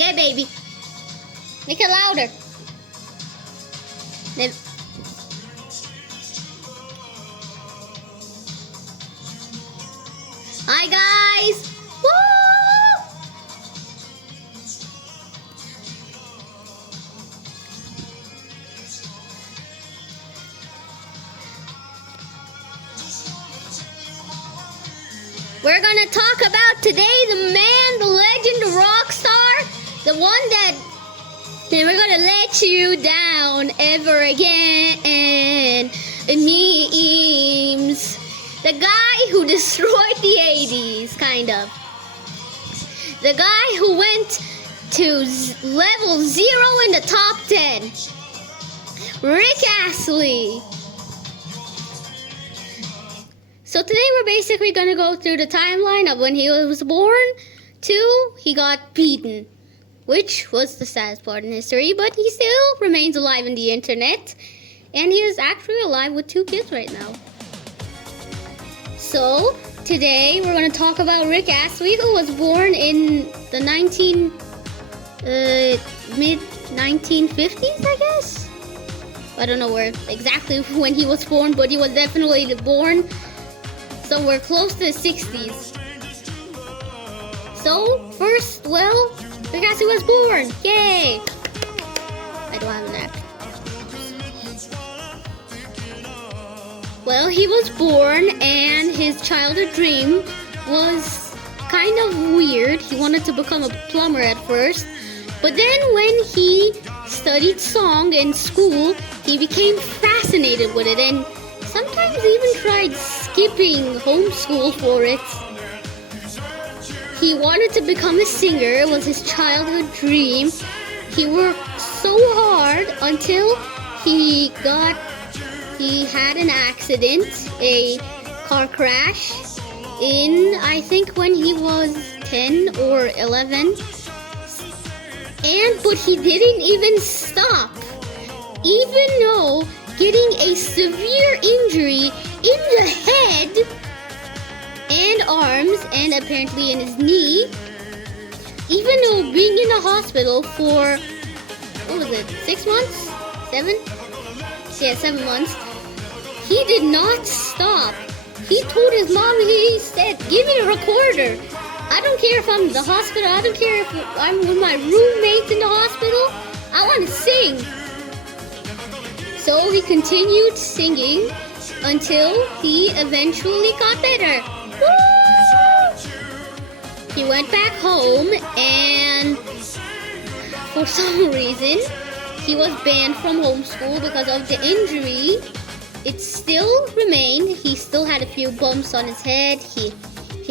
Yeah, baby. Make it louder. Then hi guys! Woo! We're gonna talk about today the man, the legend, the rock star, the one that never gonna let you down ever again. Memes. The guy who destroyed the 80s, kind of. The guy who went to level 0 in the top 10. Rick Astley. So today we're basically going to go through the timeline of when he was born to he got beaten, which was the saddest part in history, but he still remains alive in the internet, and he is actually alive with 2 kids right now. So today we're going to talk about Rick Astley, who was born in the mid-1950s, I guess? I don't know where exactly when he was born, but he was definitely born somewhere close to the 60s. So, first, well, Rick Astley was born. Yay! I don't have an app. Well, he was born, and his childhood dream was kind of weird. He wanted to become a plumber at first, but then when he studied song in school, he became fascinated with it, and sometimes even tried skipping homeschool for it. He wanted to become a singer. It was his childhood dream. He worked so hard until he had an accident, a car crash, I think when he was 10 or 11. But he didn't even stop. Even though getting a severe injury in the head and arms and apparently in his knee, even though being in the hospital for, 6 months? 7? Yeah, 7 months. He did not stop. He told his mom, he said, give me a recorder. I don't care if I'm in the hospital. I don't care if I'm with my roommates in the hospital. I want to sing. So he continued singing until he eventually got better. Woo! He went back home, and for some reason, he was banned from homeschool because of the injury. It still remained. He still had a few bumps on his head. He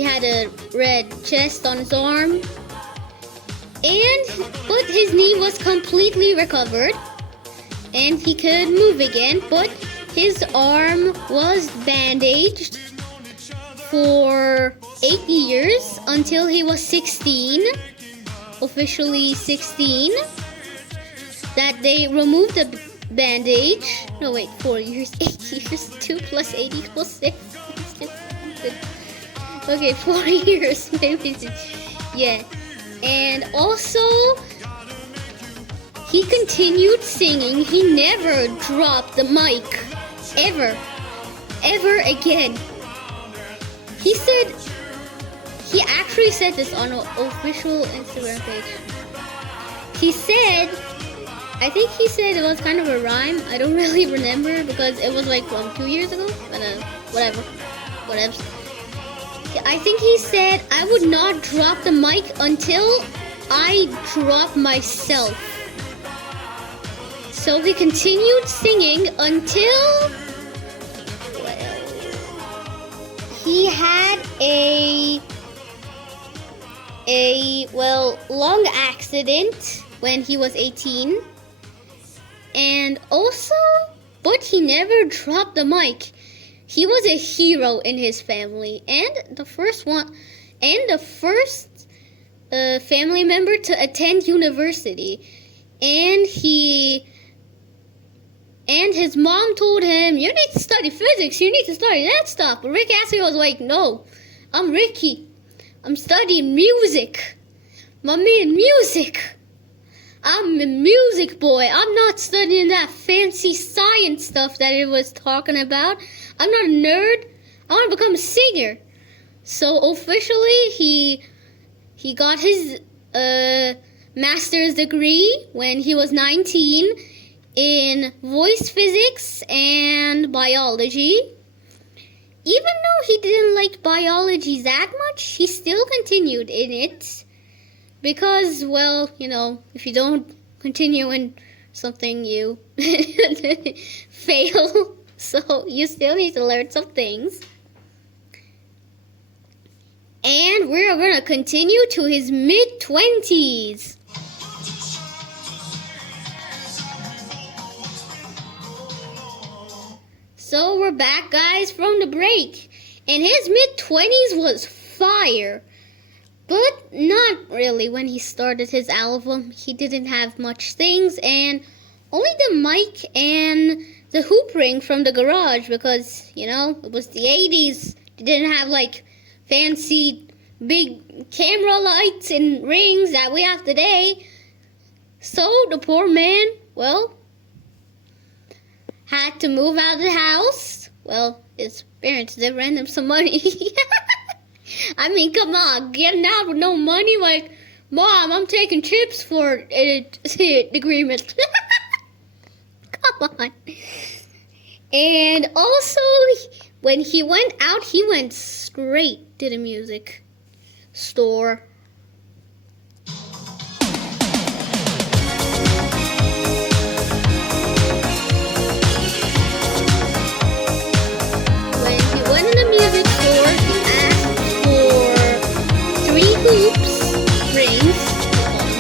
had a red chest on his arm. But his knee was completely recovered, and he could move again, but his arm was bandaged for 8 years until he was 16, officially 16, that they removed the bandage. No, wait, 4 years, 8 years, 2 plus 8 equals 6. Okay, 4 years, maybe, yeah. And also, he continued singing. He never dropped the mic. Ever again. He actually said this on an official Instagram page. He said, I think he said it was kind of a rhyme. I don't really remember because it was like from 2 years ago. But whatever. I think he said, I would not drop the mic until I drop myself. So he continued singing until, he had a lung accident when he was 18. And also, but he never dropped the mic. He was a hero in his family, and the first family member to attend university. And his mom told him, you need to study physics, you need to study that stuff. But Rick Astley was like, no, I'm Ricky. I'm studying music. My man, music. I'm a music boy. I'm not studying that fancy science stuff that it was talking about. I'm not a nerd. I want to become a singer. So officially, he got his master's degree when he was 19 in voice physics and biology. Even though he didn't like biology that much, he still continued in it. Because, well, you know, if you don't continue in something, you fail. So you still need to learn some things. And we're going to continue to his mid-20s. So we're back, guys, from the break. And his mid-20s was fire. But not really. When he started his album, he didn't have much things, and only the mic and the hoop ring from the garage, because, you know, it was the 80s. They didn't have, like, fancy big camera lights and rings that we have today. So the poor man, well, had to move out of the house. Well, his parents did rent him some money. I mean, come on, getting out with no money, like, Mom, I'm taking chips for agreement. Come on. And also, when he went out, he went straight to the music store. When he went in the music store, he asked for 3 hoops, rings,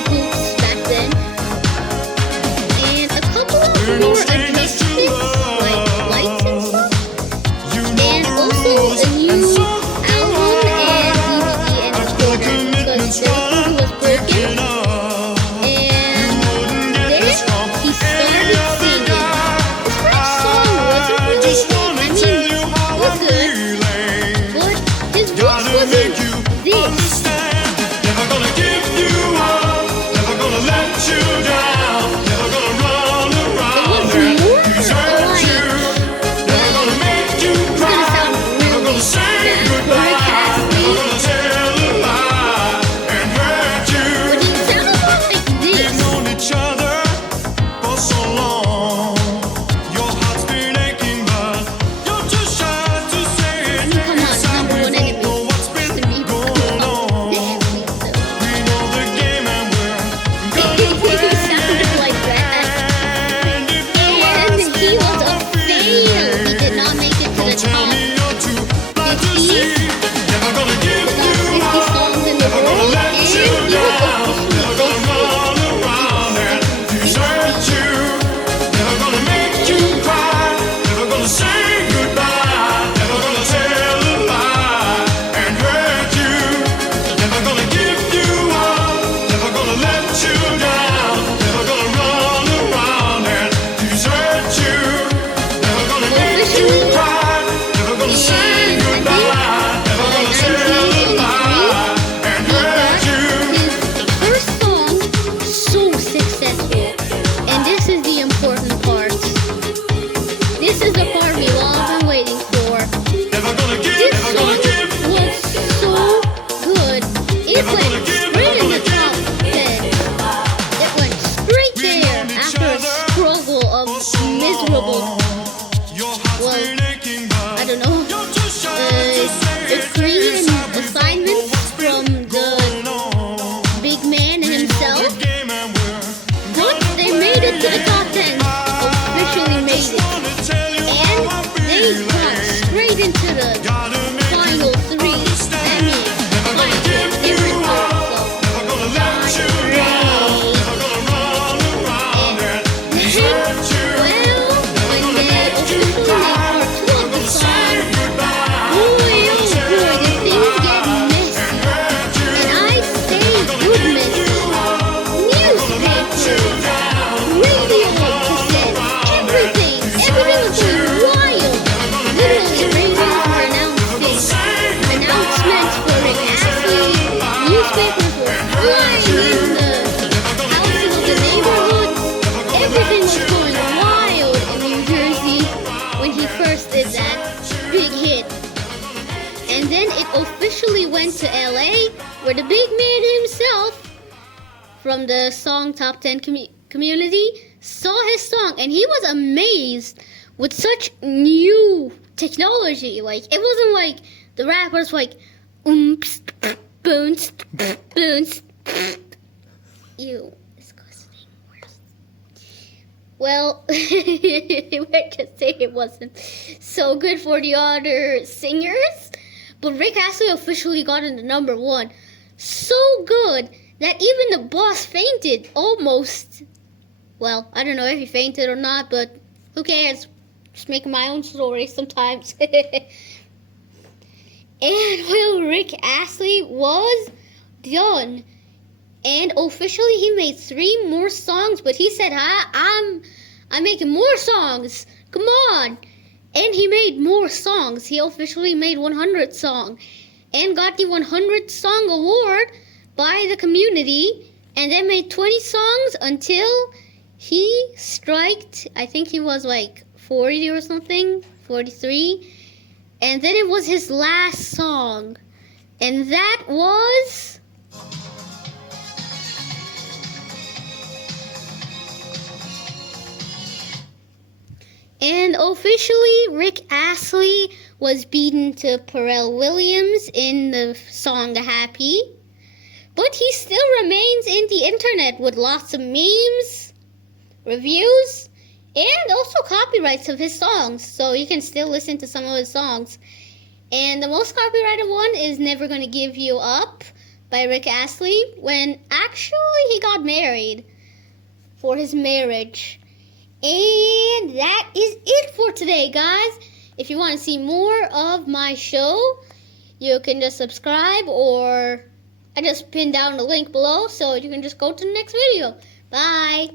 hoops back then, and a couple of more adjustments, like lights and stuff, and also a new album and DVD and a recorder, because the recorder was broken. And then he started singing. His first song wasn't really good. I mean, it was good, but his voice wasn't this. Never gonna give you up, never gonna let you down, never gonna run around and desert you, never gonna make you cry, never gonna say goodbye, never gonna tell a lie and hurt you. But it sounded like We've this. known each other for so long, your heart's been aching but you're too shy to say it. Come on, number one enemy. Know what's been To me. going on. We know the game and we're gonna He sounded like that. and if you And ask he was a fail. He did not make it to the tell top me you're too blind to 50. see. Never gonna give Top you 50 up, songs in the never world. gonna And let he you was down, officially never gonna run around and desert you, never gonna make you cry, never gonna say goodbye, never gonna tell a lie and hurt you, never gonna give you up, never gonna let you down, never gonna run around and desert you, never gonna make you cry, never gonna say goodbye, never gonna tell a lie and hurt you. his first song so successful. And this is the important part. This is the part we've all been waiting for. Never gonna give, This never song gonna give. was so good. It went straight in the top 10. It went straight there after a struggle of miserable, Your heart's well, been aching, but I don't know, you're too shy to say it. screen Inside we assignments know what's been from the going on. big man We know himself. the game and we're But they made it to the top 10. Officially made just it. wanna tell you how And I'm they got feeling. straight into the Gotta make final 3. I mean, never my gonna give favorite you up, song. never gonna let you down, never gonna run around and desert you. Well, when they officially made part 2 of the song, boy, oh boy, the things get messy. And I say good messy. Newspapers, radio, cassettes, everything officially went to LA, where the big man himself from the song Top 10 community saw his song, and he was amazed with such new technology. Like, it wasn't like the rappers like oomps, boons, boons. Ew, disgusting. Well, we're just saying it wasn't so good for the other singers, but Rick Astley officially got into number 1. So good that even the boss fainted, almost. Well, I don't know if he fainted or not, but who cares? Just making my own story sometimes. And well, Rick Astley was done. And officially he made 3 more songs, but he said, I'm making more songs. Come on. And he made more songs. He officially made 100 songs and got the 100 song award by the community, and then made 20 songs until he striked, I think he was like 40 or something, 43. And then it was his last song. And that was... And officially, Rick Astley was beaten to Pharrell Williams in the song Happy. But he still remains in the internet with lots of memes, reviews, and also copyrights of his songs. So you can still listen to some of his songs. And the most copyrighted one is Never Gonna Give You Up by Rick Astley, when actually he got married for his marriage. And that is it for today, guys. If you want to see more of my show, you can just subscribe, or I just pinned down the link below, so you can just go to the next video. Bye.